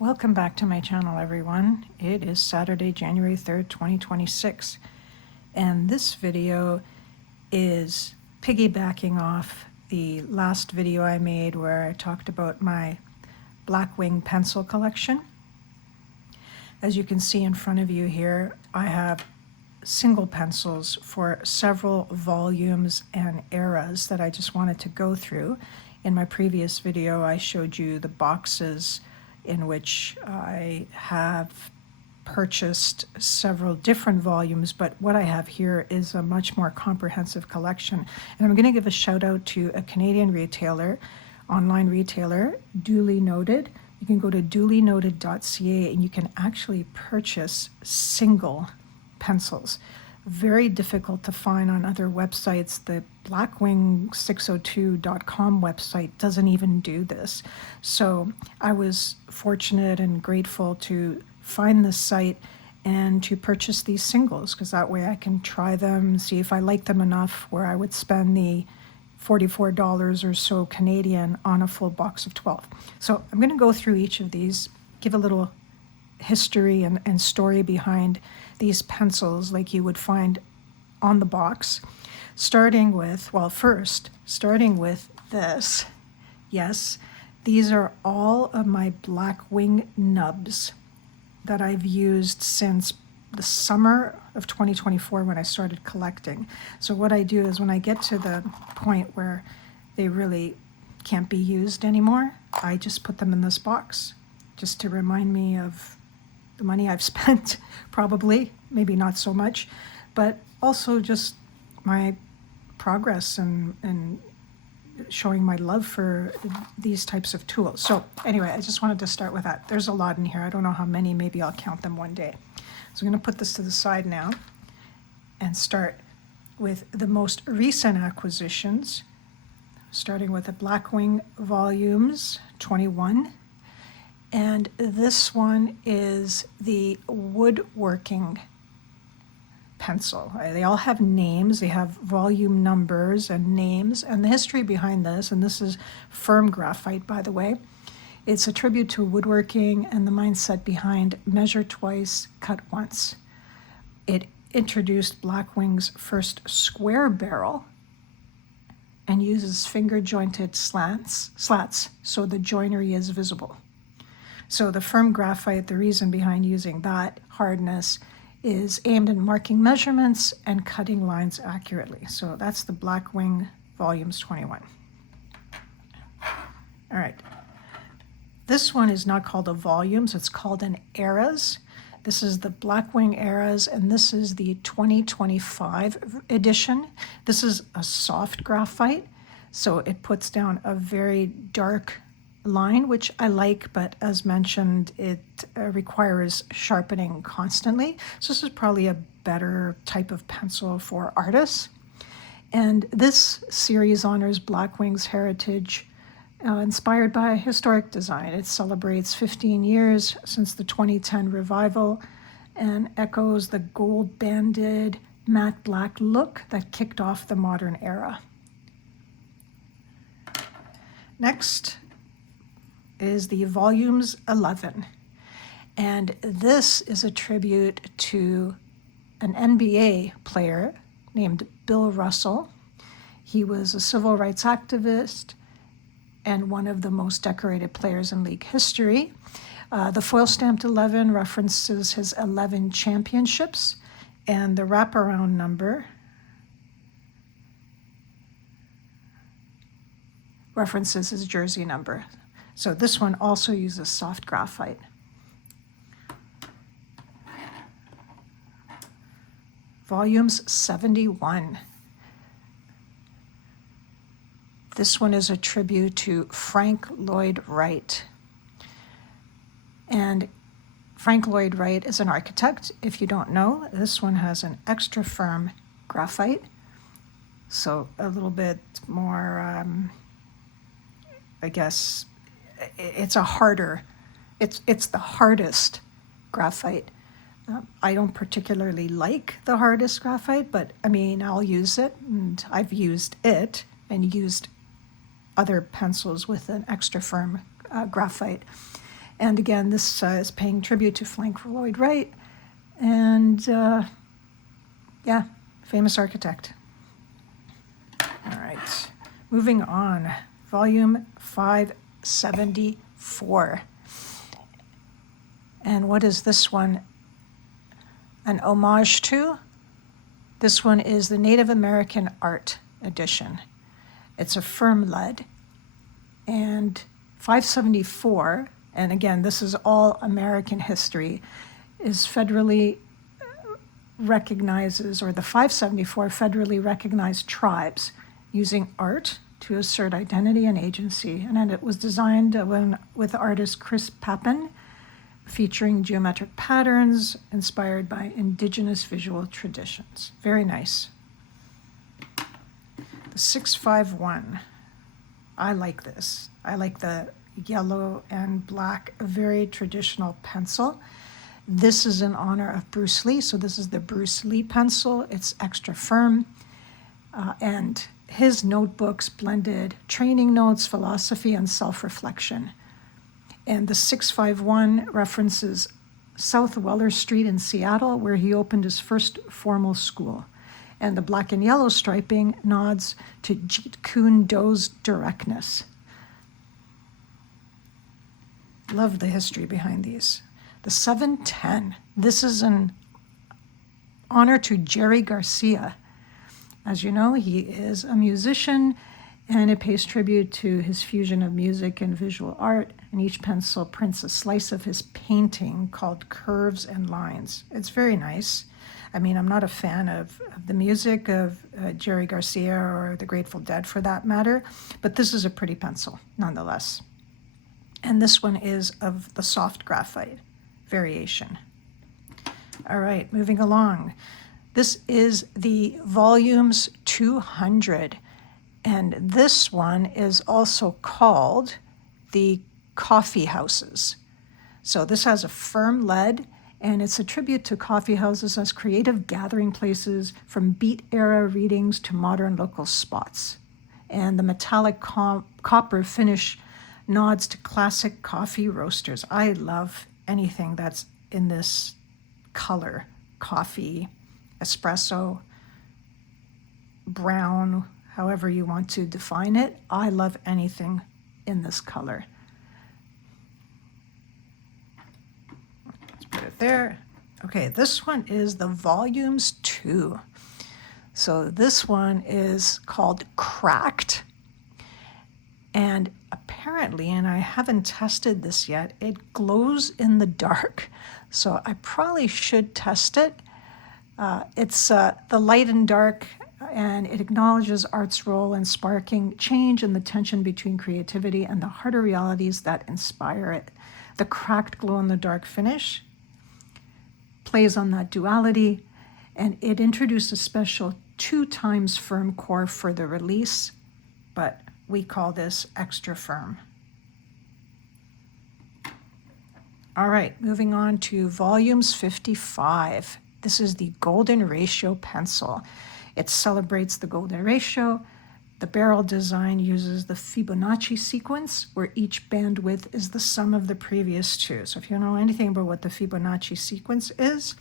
Welcome back to my channel, everyone. It is Saturday, January 3rd, 2026, and this video is piggybacking off the last video I made where I talked about my Blackwing pencil collection. As you can see in front of you here, I have single pencils for several volumes and eras that I just wanted to go through. In my previous video, I showed you the boxes in which I have purchased several different volumes, but what I have here is a much more comprehensive collection. And I'm going to give a shout out to a Canadian retailer, online retailer, Duly Noted. You can go to dulynoted.ca and you can actually purchase single pencils. Very difficult to find on other websites. The blackwing602.com website doesn't even do this. So I was fortunate and grateful to find this site and to purchase these singles, because that way I can try them, see if I like them enough where I would spend the $44 or so Canadian on a full box of 12. So I'm going to go through each of these, give a little history and story behind these pencils like you would find on the box, starting with this. Yes, these are all of my Blackwing nubs that I've used since the summer of 2024 when I started collecting. So what I do is when I get to the point where they really can't be used anymore, I just put them in this box just to remind me of the money I've spent, probably, maybe not so much, but also just my progress and showing my love for these types of tools. So anyway, I just wanted to start with that. There's a lot in here. I don't know how many. Maybe I'll count them one day. So I'm going to put this to the side now and start with the most recent acquisitions, starting with the Blackwing Volumes 21. And this one is the woodworking pencil. They all have names. They have volume numbers and names. And the history behind this, and this is firm graphite, by the way, it's a tribute to woodworking and the mindset behind measure twice, cut once. It introduced Blackwing's first square barrel and uses finger-jointed slats so the joinery is visible. So the firm graphite, the reason behind using that hardness is aimed at marking measurements and cutting lines accurately. So that's the Blackwing Volumes 21. All right. This one is not called a volumes, it's called an eras. This is the Blackwing eras, and this is the 2025 edition. This is a soft graphite, so it puts down a very dark line, which I like, but as mentioned, it requires sharpening constantly. So this is probably a better type of pencil for artists. And this series honors Blackwing's heritage, inspired by historic design. It celebrates 15 years since the 2010 revival and echoes the gold-banded matte black look that kicked off the modern era. Next is the Volumes 11, and this is a tribute to an NBA player named Bill Russell. He was a civil rights activist and one of the most decorated players in league history. The foil stamped 11 references his 11 championships, and the wraparound number references his jersey number. So this one also uses soft graphite. Volumes 71. This one is a tribute to Frank Lloyd Wright. And Frank Lloyd Wright is an architect. If you don't know, this one has an extra firm graphite. So a little bit more, I guess, it's the hardest graphite. I don't particularly like the hardest graphite, but I mean, I'll use it, and I've used it and used other pencils with an extra firm graphite. And again, this is paying tribute to Lloyd Wright. And yeah, famous architect. All right, moving on. Volume 574. And what is this one an homage to? This one is the Native American Art Edition. It's a firm lead. And 574, and again, this is all American history, is federally recognizes, or the 574 federally recognized tribes using art to assert identity and agency. And then it was designed with artist Chris Papin, featuring geometric patterns inspired by indigenous visual traditions. Very nice. The 651. I like this. I like the yellow and black, a very traditional pencil. This is in honor of Bruce Lee. So this is the Bruce Lee pencil. It's extra firm. And his notebooks blended training notes, philosophy, and self-reflection. And the 651 references South Weller Street in Seattle, where he opened his first formal school. And the black and yellow striping nods to Jeet Kune Do's directness. Love the history behind these. The 710, this is an honor to Jerry Garcia. As you know, he is a musician, and it pays tribute to his fusion of music and visual art, and each pencil prints a slice of his painting called Curves and Lines. It's very nice. I mean, I'm not a fan of the music of Jerry Garcia or the Grateful Dead for that matter, but this is a pretty pencil nonetheless. And this one is of the soft graphite variation. All right, moving along. This is the volumes 200. And this one is also called the Coffee Houses. So this has a firm lead, and it's a tribute to coffee houses as creative gathering places from beat era readings to modern local spots. And the metallic copper finish nods to classic coffee roasters. I love anything that's in this color: coffee, espresso, brown, however you want to define it. I love anything in this color. Let's put it there. Okay, this one is the volumes 2. So this one is called Cracked. And apparently, and I haven't tested this yet, it glows in the dark. So I probably should test it. It's the light and dark, and it acknowledges art's role in sparking change and the tension between creativity and the harder realities that inspire it. The cracked glow-in-the-dark finish plays on that duality, and it introduced a special 2 times firm core for the release, but we call this extra firm. All right, moving on to volumes 55. This is the Golden Ratio pencil. It celebrates the golden ratio. The barrel design uses the Fibonacci sequence, where each bandwidth is the sum of the previous 2. So if you know anything about what the Fibonacci sequence is,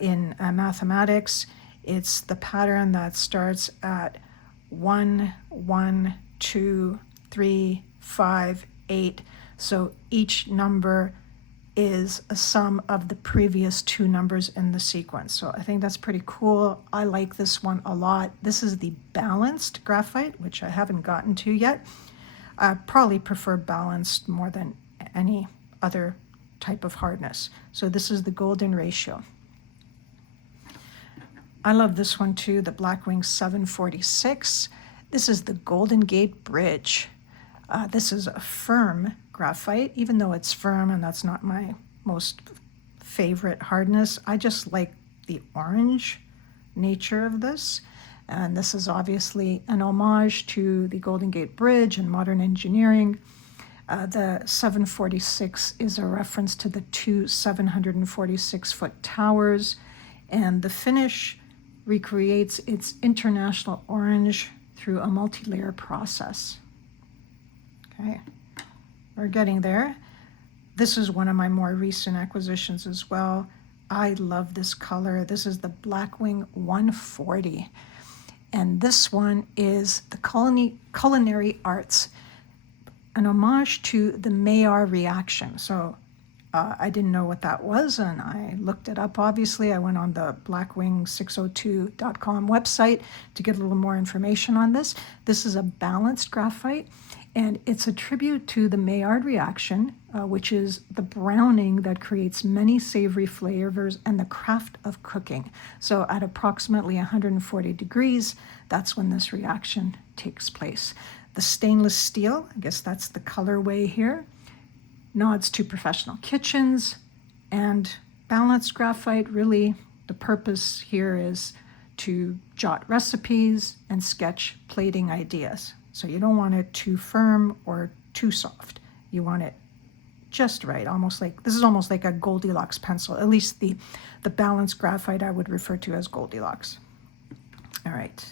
in mathematics, it's the pattern that starts at 1, 1, 2, 3, 5, 8. So each number is a sum of the previous 2 numbers in the sequence. So I think that's pretty cool. I like this one a lot. This is the balanced graphite, which I haven't gotten to yet. I probably prefer balanced more than any other type of hardness. So this is the Golden Ratio. I love this one too, the Blackwing 746. This is the Golden Gate Bridge. This is a firm graphite, even though it's firm and that's not my most favorite hardness. I just like the orange nature of this. And this is obviously an homage to the Golden Gate Bridge and modern engineering. The 746 is a reference to the 2 746-foot towers, and the finish recreates its international orange through a multi-layer process. Okay, we're getting there. This is one of my more recent acquisitions as well. I love this color. This is the Blackwing 140. And this one is the Culinary Arts, an homage to the Maillard reaction. So I didn't know what that was, and I looked it up, obviously. I went on the blackwing602.com website to get a little more information on this. This is a balanced graphite, and it's a tribute to the Maillard reaction, which is the browning that creates many savory flavors and the craft of cooking. So at approximately 140 degrees, that's when this reaction takes place. The stainless steel, I guess that's the colorway here, nods to professional kitchens, and balanced graphite, really the purpose here is to jot recipes and sketch plating ideas. So you don't want it too firm or too soft. You want it just right, almost like, this is almost like a Goldilocks pencil, at least the balanced graphite I would refer to as Goldilocks. All right.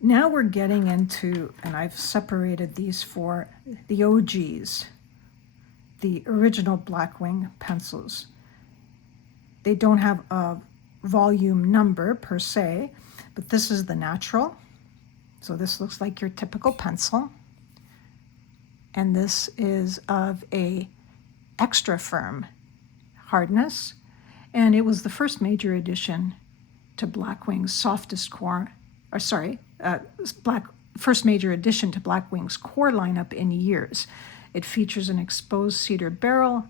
Now we're getting into, and I've separated these for the OGs, the original Blackwing pencils. They don't have a volume number per se, but this is the natural. So this looks like your typical pencil. And this is of a extra firm hardness. And it was the first major addition to Blackwing's softest core, or sorry, first major addition to Blackwing's core lineup in years. It features an exposed cedar barrel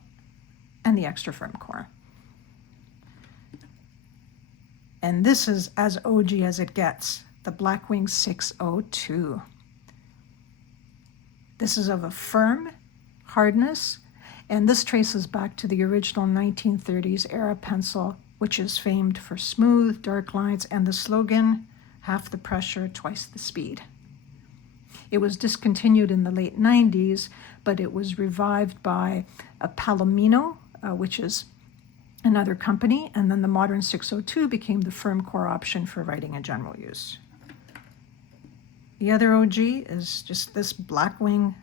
and the extra firm core. And this is as OG as it gets, the Blackwing 602. This is of a firm hardness, and this traces back to the original 1930s era pencil, which is famed for smooth, dark lines and the slogan, half the pressure, twice the speed. It was discontinued in the late 90s, but it was revived by a Palomino, which is another company, and then the modern 602 became the firm core option for writing and general use. The other OG is just this Blackwing,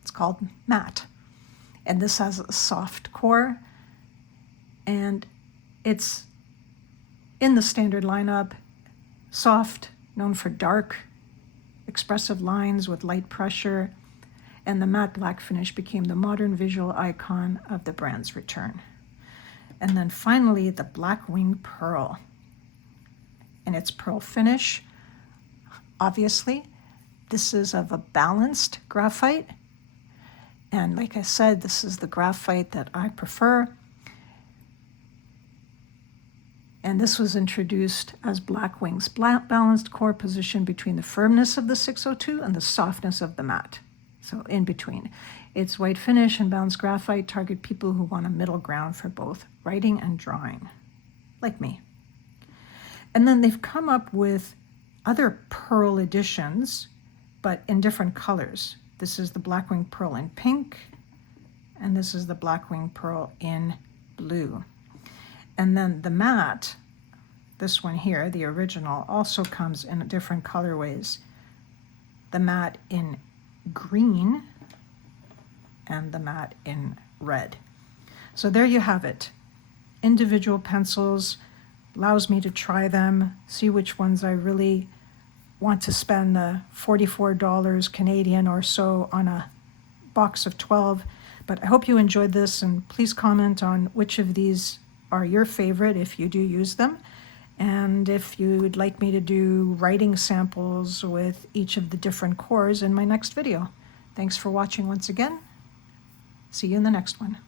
it's called Matte, and this has a soft core, and it's in the standard lineup, soft, known for dark, expressive lines with light pressure, and the matte black finish became the modern visual icon of the brand's return. And then finally, the Blackwing Pearl. And its pearl finish, obviously, this is of a balanced graphite. And like I said, this is the graphite that I prefer. And this was introduced as Blackwing's balanced core position between the firmness of the 602 and the softness of the matte. So in between. Its white finish and balanced graphite target people who want a middle ground for both writing and drawing, like me. And then they've come up with other pearl editions, but in different colors. This is the Blackwing Pearl in pink, and this is the Blackwing Pearl in blue. And then the matte, this one here, the original, also comes in different colorways. The matte in green and the matte in red. So there you have it. Individual pencils, allows me to try them, see which ones I really want to spend the $44 Canadian or so on a box of 12. But I hope you enjoyed this, and please comment on which of these are your favorite if you do use them, and if you would like me to do writing samples with each of the different cores in my next video. Thanks for watching once again. See you in the next one.